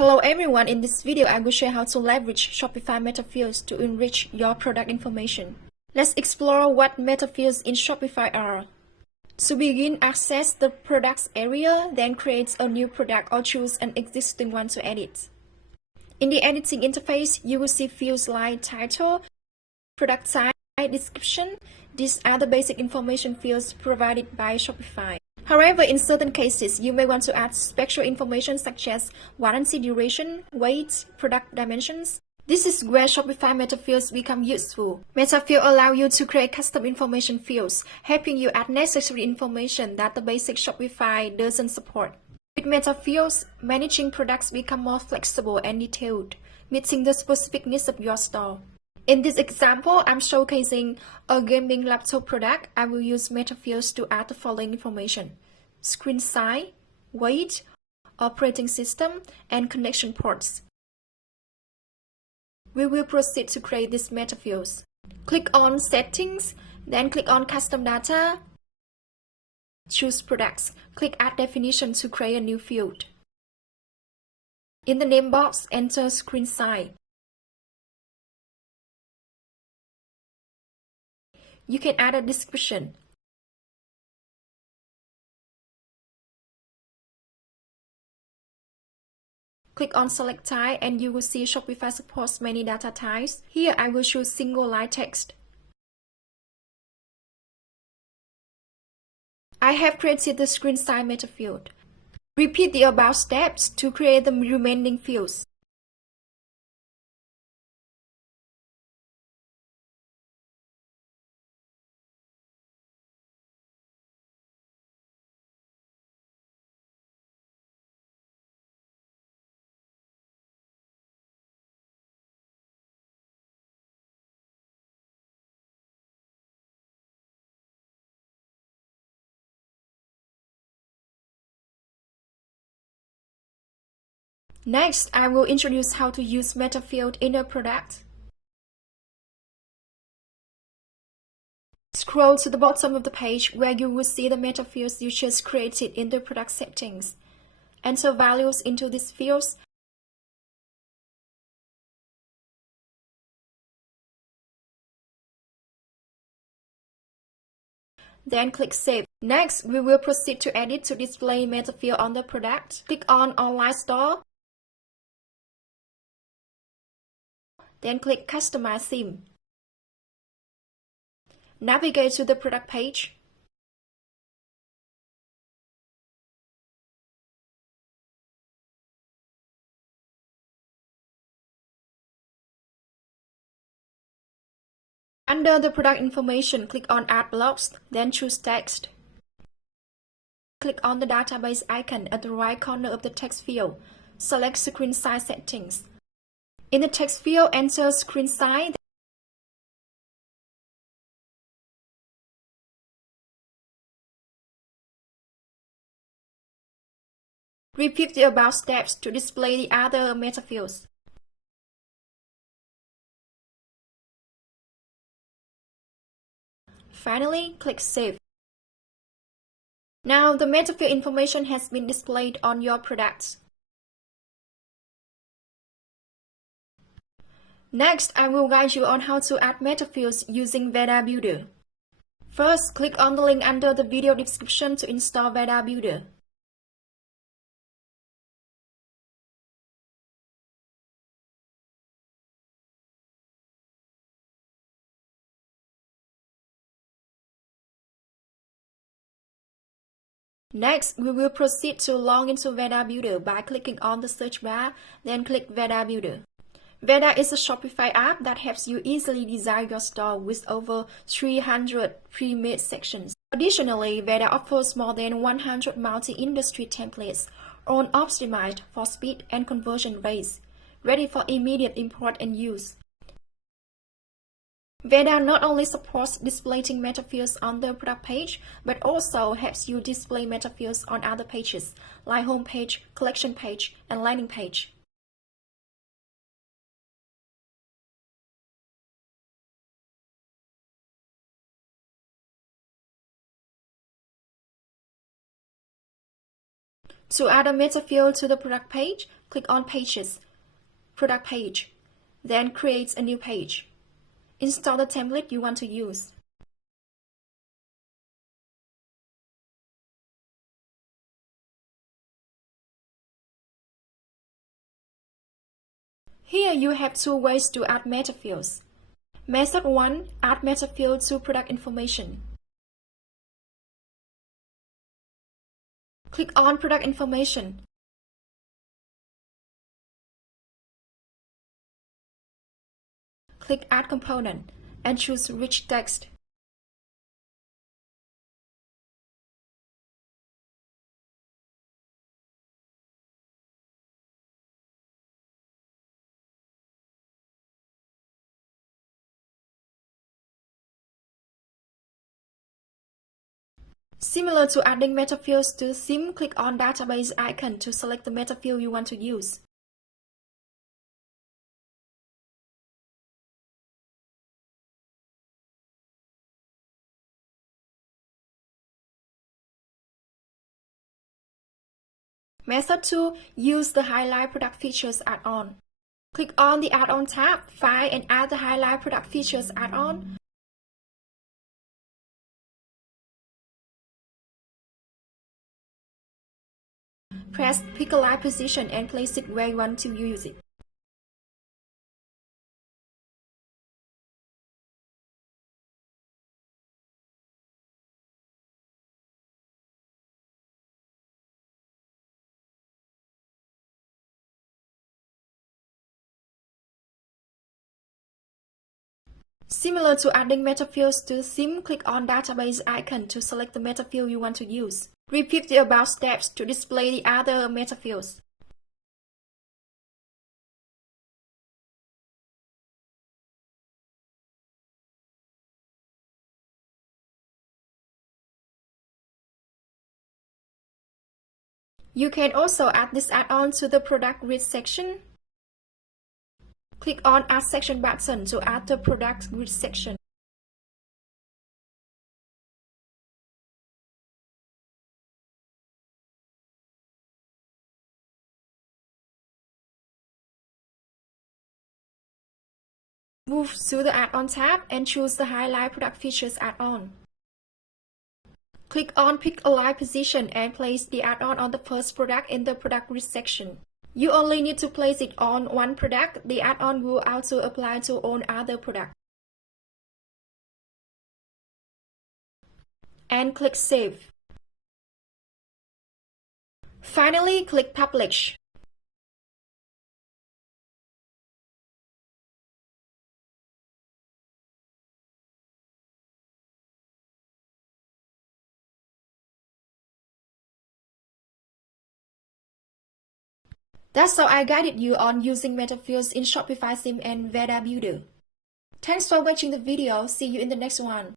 Hello everyone, in this video I will share how to leverage Shopify Metafields to enrich your product information. Let's explore what Metafields in Shopify are. To begin, access the products area, then create a new product or choose an existing one to edit. In the editing interface, you will see fields like title, product type, description. These are the basic information fields provided by Shopify. However, in certain cases, you may want to add special information such as warranty duration, weight, product dimensions. This is where Shopify Metafields become useful. Metafields allow you to create custom information fields, helping you add necessary information that the basic Shopify doesn't support. With Metafields, managing products become more flexible and detailed, meeting the specific needs of your store. In this example, I'm showcasing a gaming laptop product. I will use Metafields to add the following information: screen size, weight, operating system, and connection ports. We will proceed to create this Metafields. Click on Settings, then click on Custom Data. Choose Products. Click Add Definition to create a new field. In the name box, enter screen size. You can add a description. Click on Select Type and you will see Shopify supports many data types. Here I will choose single line text. I have created the screen size meta field. Repeat the above steps to create the remaining fields. Next, I will introduce how to use Metafield in a product. Scroll to the bottom of the page where you will see the Metafields you just created in the product settings. Enter values into these fields. Then click Save. Next, we will proceed to edit to display Metafield on the product. Click on Online Store. Then click Customize Theme. Navigate to the product page. Under the product information, click on Add Blocks, then choose Text. Click on the database icon at the right corner of the text field. Select Screen Size Settings. In the text field, enter screen size. Repeat the above steps to display the other Metafields. Finally, click Save. Now the Metafield information has been displayed on your products. Next, I will guide you on how to add Metafields using Veda Builder. First, click on the link under the video description to install Veda Builder. Next, we will proceed to log into Veda Builder by clicking on the search bar, then click Veda Builder. Veda is a Shopify app that helps you easily design your store with over 300 pre-made sections. Additionally, Veda offers more than 100 multi-industry templates, all optimized for speed and conversion rates, ready for immediate import and use. Veda not only supports displaying Metafields on the product page, but also helps you display Metafields on other pages, like home page, collection page, and landing page. To add a meta field to the product page, click on Pages, Product Page, then create a new page. Install the template you want to use. Here you have two ways to add meta fields. Method 1. Add meta field to product information. Click on Product Information. Click Add Component and choose Rich Text. Similar to adding meta fields to the theme, click on Database icon to select the meta field you want to use. Method 2. Use the Highlight Product Features add-on. Click on the Add-on tab, File, and add the Highlight Product Features add-on. Pick a line position and place it where you want to use it. Similar to adding meta fields to the theme, click on Database icon to select the meta field you want to use. Repeat the above steps to display the other meta fields. You can also add this add-on to the product grid section. Click on Add Section button to add the product grid section. Move to the Add-on tab and choose the Highlight Product Features add-on. Click on Pick a Line Position and place the add-on on the first product in the product grid section. You only need to place it on one product. The add-on will also apply to all other products. And click Save. Finally, click Publish. That's how I guided you on using meta fields in Shopify Sim and Veda Builder. Thanks for watching the video. See you in the next one.